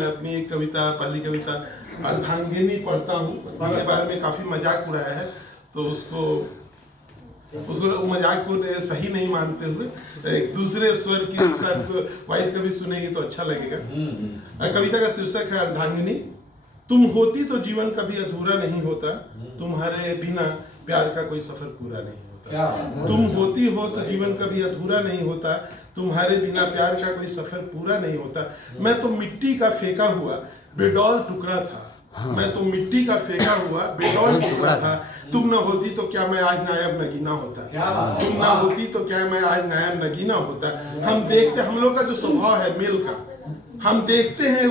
मैं अपनी एक कविता, पहली कविता अर्धांगिनी पढ़ता हूँ। उसके बारे में काफी मजाक उड़ाया है, तो उसको मजाक को सही नहीं मानते हुए एक दूसरे स्वर की साथ वाइफ कभी सुनेगी तो अच्छा लगेगा। कविता का शीर्षक है अर्धांगिनी। तुम होती तो जीवन कभी अधूरा नहीं होता, तुम्हारे बिना प्यार का कोई सफर पूरा नहीं होता। तुम होती हो तो जीवन कभी अधूरा नहीं होता, तुम्हारे बिना प्यार का कोई सफर पूरा नहीं होता। मैं तो मिट्टी का फेंका हुआ बेडौल टुकड़ा था, मैं तो मिट्टी का फेंका हुआ बेडौल टुकड़ा था। तुम न होती तो क्या मैं आज नायब नगीना होता, तुम ना होती तो क्या मैं आज नायब नगीना होता। हम लोग का जो स्वभाव है मेल का, हम देखते हैं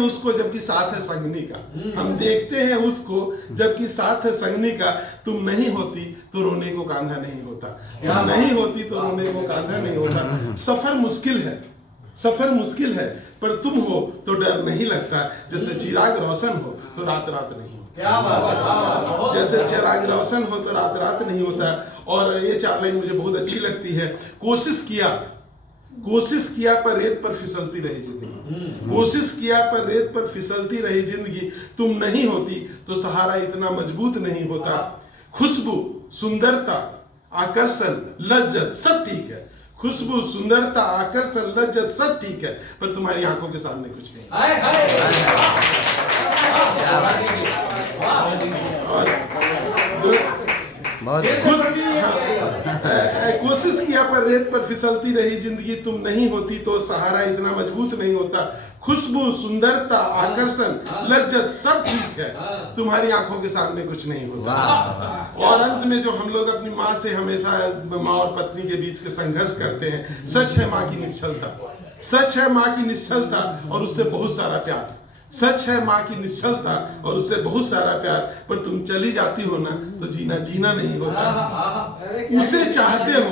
उसको जबकि साथ है संगनी का, हम देखते हैं उसको जबकि साथ है संगनी का। तुम नहीं होती तो रोने को कांधा नहीं होता, तुम नहीं होती तो रोने को कांधा नहीं होता। सफर मुश्किल है पर तुम हो तो डर नहीं लगता। जैसे चिराग रोशन हो तो रात नहीं होता, जैसे चिराग रोशन हो तो रात नहीं होता। और ये 4 लाइन मुझे बहुत अच्छी लगती है। कोशिश किया पर रेत पर फिसलती रही जिंदगी, कोशिश किया पर रेत पर फिसलती रही जिंदगी। तुम नहीं होती तो सहारा इतना मजबूत नहीं होता। खुशबू, सुंदरता, आकर्षण, लज्जत सब ठीक है, खुशबू, सुंदरता, आकर्षण, लज्जत सब ठीक है, पर तुम्हारी आंखों के सामने कुछ नहीं। कोशिश किया पर रेत पर फिसलती रही जिंदगी। तुम नहीं होती तो सहारा इतना मजबूत नहीं होता। खुशबू, सुंदरता, आकर्षण, लज्जत सब ठीक है, तुम्हारी आंखों के सामने कुछ नहीं होता। और अंत में जो हम लोग अपनी माँ से हमेशा, माँ और पत्नी के बीच के संघर्ष करते हैं, सच है माँ की निश्चलता, सच है माँ की निश्चलता और उससे बहुत सारा प्यार। सच है माँ की निश्चलता और उससे बहुत सारा प्यार, पर तुम चली जाती हो ना तो जीना नहीं होता। उसे चाहते हो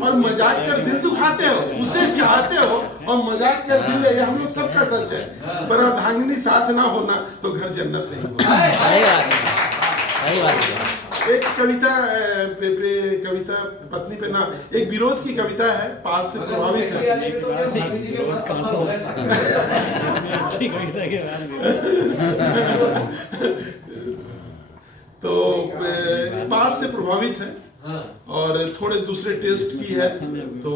और मजाक कर दिल दुखाते हो, उसे चाहते हो और मजाक कर दिल, ये हम लोग सबका सच है। पर अर्धांगिनी साथ ना होना तो घर जन्नत नहीं होता। एक कविता पत्नी पे ना, एक विरोध की कविता है, पास से प्रभावित है। अच्छी कविता के बारे में तो पास से प्रभावित है और थोड़े दूसरे टेस्ट की है, तो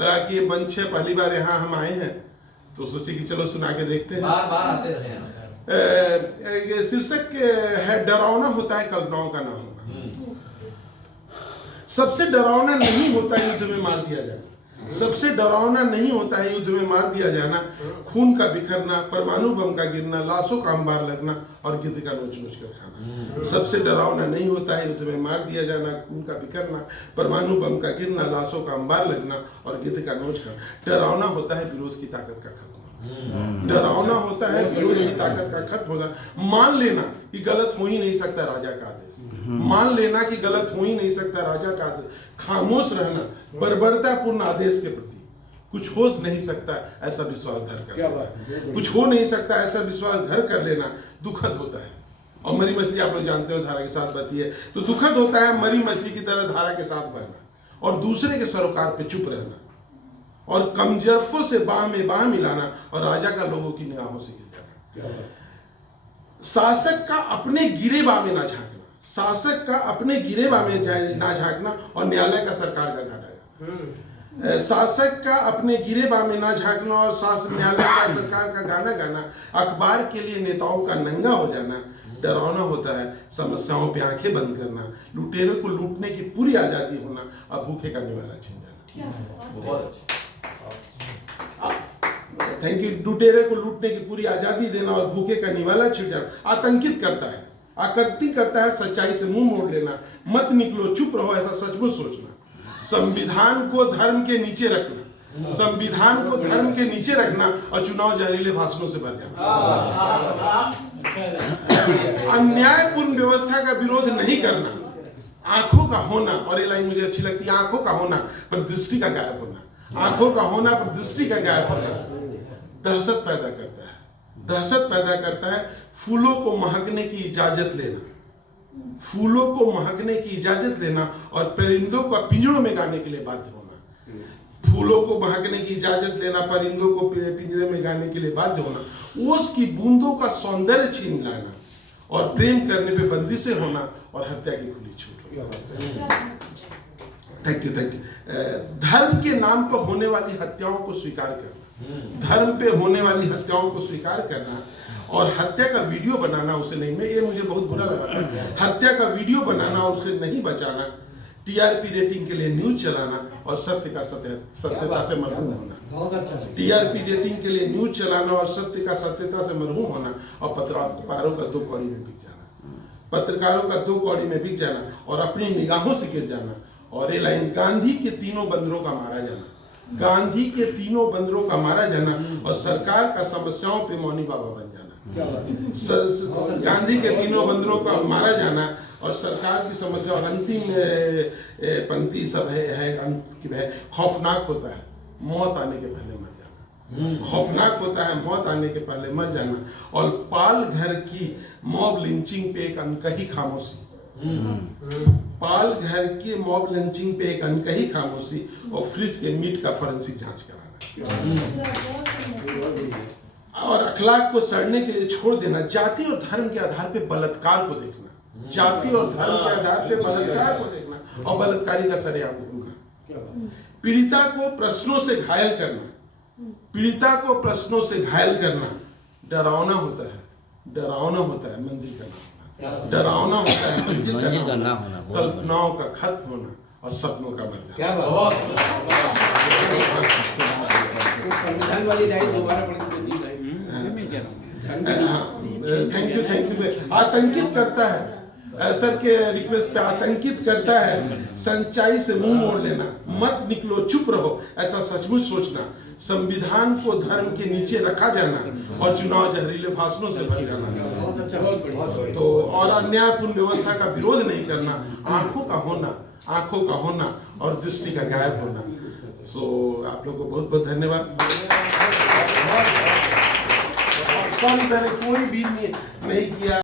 लगा कि ये मंच है, पहली बार यहाँ हम आए हैं तो सोचे कि चलो सुना के देखते हैं। बार आते रहे हैं। शीर्षक है डरावना होता है कल्पनाओं का ना होना। सबसे डरावना नहीं होता युद्ध में मार दिया जाना, सबसे डरावना नहीं होता है युद्ध में मार दिया जाना। खून का बिखरना, परमाणु बम का गिरना, लाशों का अंबार लगना और गिद्ध का नोच कर खाना। सबसे डरावना नहीं होता है युद्ध में मार दिया जाना, खून का बिखरना, परमाणु बम का गिरना, लाशों का अंबार लगना और गिद्ध का नोच खाना। डरावना होता है विरोध की ताकत का खत्म, डरावना होता है विरोध की ताकत का खत्म होना। मान लेना कि गलत हो ही नहीं सकता राजा का आदेश, मान लेना कि गलत हो ही नहीं सकता राजा का आदेश। खामोश रहना बर्बरतापूर्ण आदेश के प्रति, कुछ हो नहीं सकता ऐसा विश्वास घर कर लेना, कुछ हो नहीं सकता ऐसा विश्वास घर कर लेना दुखद होता है। और मरी मछली आप लोग जानते हो धारा के साथ बहती है, तो दुखद होता है मरी मछली की तरह धारा के साथ बहना और दूसरे के सरोकार पे चुप रहना और कमजरफों से बाह में बाह मिलाना और राजा का लोगों की निगाहों से गिर जाना। शासक का अपने गिरेबा में ना झांकना, शासक का अपने गिरेबा में ना झांकना और न्यायालय का सरकार का गाना गाना। शासक का अपने गिरेबा में ना झांकना और न्यायालय का सरकार का गाना गाना। अखबार के लिए नेताओं का नंगा हो जाना। डरावना होता है समस्याओं पे आंखें बंद करना, लुटेरों को लूटने की पूरी आजादी होना और भूखे का निवाला छीन जाना। बहुत थैंक यू। लुटेरे को लूटने की पूरी आजादी देना और भूखे का निवाला छिड़ जाना। आतंकित करता है, आकृति करता है सच्चाई से मुंह मोड़ लेना। मत निकलो चुप रहो ऐसा सचमुच सोचना। संविधान को धर्म के नीचे रखना, संविधान को धर्म के नीचे रखना और चुनाव जहरीले भाषणों से भर जाना। अन्यायपूर्ण व्यवस्था का विरोध नहीं करना। आंखों का होना, और ये लाइन मुझे अच्छी लगती है, आंखों का होना पर दृष्टि का गायब होना। आंखों का होना पर दृष्टि का गायब होना दहशत पैदा करता है, दहशत पैदा करता है। फूलों को महकने की इजाजत लेना, फूलों को महकने की इजाजत लेना और परिंदों को पिंजरों में गाने के लिए बाध्य होना। फूलों को महकने की इजाजत लेना, परिंदों को पिंजरे में गाने के लिए बाध्य होना, ओस की बूंदों का सौंदर्य छीन लाना और प्रेम करने पे बंदी से होना और हत्या की खुली छूट होना। Thank you, thank you. धर्म के नाम पर होने वाली हत्याओं को स्वीकार करना, धर्म पे होने वाली हत्याओं को स्वीकार करना और हत्या का वीडियो बनाना, उसे नहीं, मैं ये मुझे बहुत बुरा लगा, हत्या का वीडियो बनाना और उसे नहीं बचाना, टीआरपी रेटिंग के लिए न्यूज चलाना और सत्यता से मरहूम होना। बहुत अच्छा है। टीआरपी रेटिंग के लिए न्यूज चलाना और सत्यता से मरहूम होना और पत्रकारों का 2 कौड़ी में बिक जाना, पत्रकारों का 2 कौड़ी में बिक जाना और अपनी निगाहों से गिर जाना। और ये लाइन, गांधी के 3 बंदरों का मारा जाना, गांधी के 3 बंदरों का मारा जाना और सरकार का समस्याओं पे मौनी बाबा बन जाना। गांधी के 3 बंदरों का मारा जाना और सरकार की समस्या, और अंतिम पंक्ति सब है अंत की है, खौफनाक होता है मौत आने के पहले मर जाना, खौफनाक होता है मौत आने के पहले मर जाना। और पाल घर की मॉब लिंचिंग पे एक अनकही खामोशी, पाल घर के मॉब लिंचिंग पे एक अनकही खामोशी और फ्रिज के मीट का फॉरेंसिक जांच कराना और अखलाक को सड़ने के लिए छोड़ देना। जाति और धर्म के आधार पे बलात्कार को देखना, जाति और धर्म के आधार पे बलात्कार को देखना और बलात्कारी का सरेआम घूमना। पीड़िता को प्रश्नों से घायल करना, पीड़िता को प्रश्नों से घायल करना डरावना होता है, डरावना होता है मंजिल का ना होना, डरावना होता है मंजिल का ना होना, कल्पनाओं का खत्म होना और सपनों का मर जाना। क्या बात, संविधान वाली लाइन दोबारा पढ़ के दी line. Thank you, thank you. आतंकित करता है, सर के रिक्वेस्ट पे आतंकित करता है सच्चाई से मुंह मोड़ लेना, मत निकलो चुप रहो, ऐसा सचमुच सोचना, संविधान को धर्म के नीचे रखा जाना और चुनाव जहरीले भाषणों से भर जाना। बहुत अच्छा, बहुत तो और अन्यायपूर्ण व्यवस्था का विरोध नहीं करना, आंखों का होना, आंखों का होना और दृष्टि का गायब होना। सो आप लोगों को बहुत बहुत धन्यवाद। सॉरी, मैंने कोई भी नहीं किया।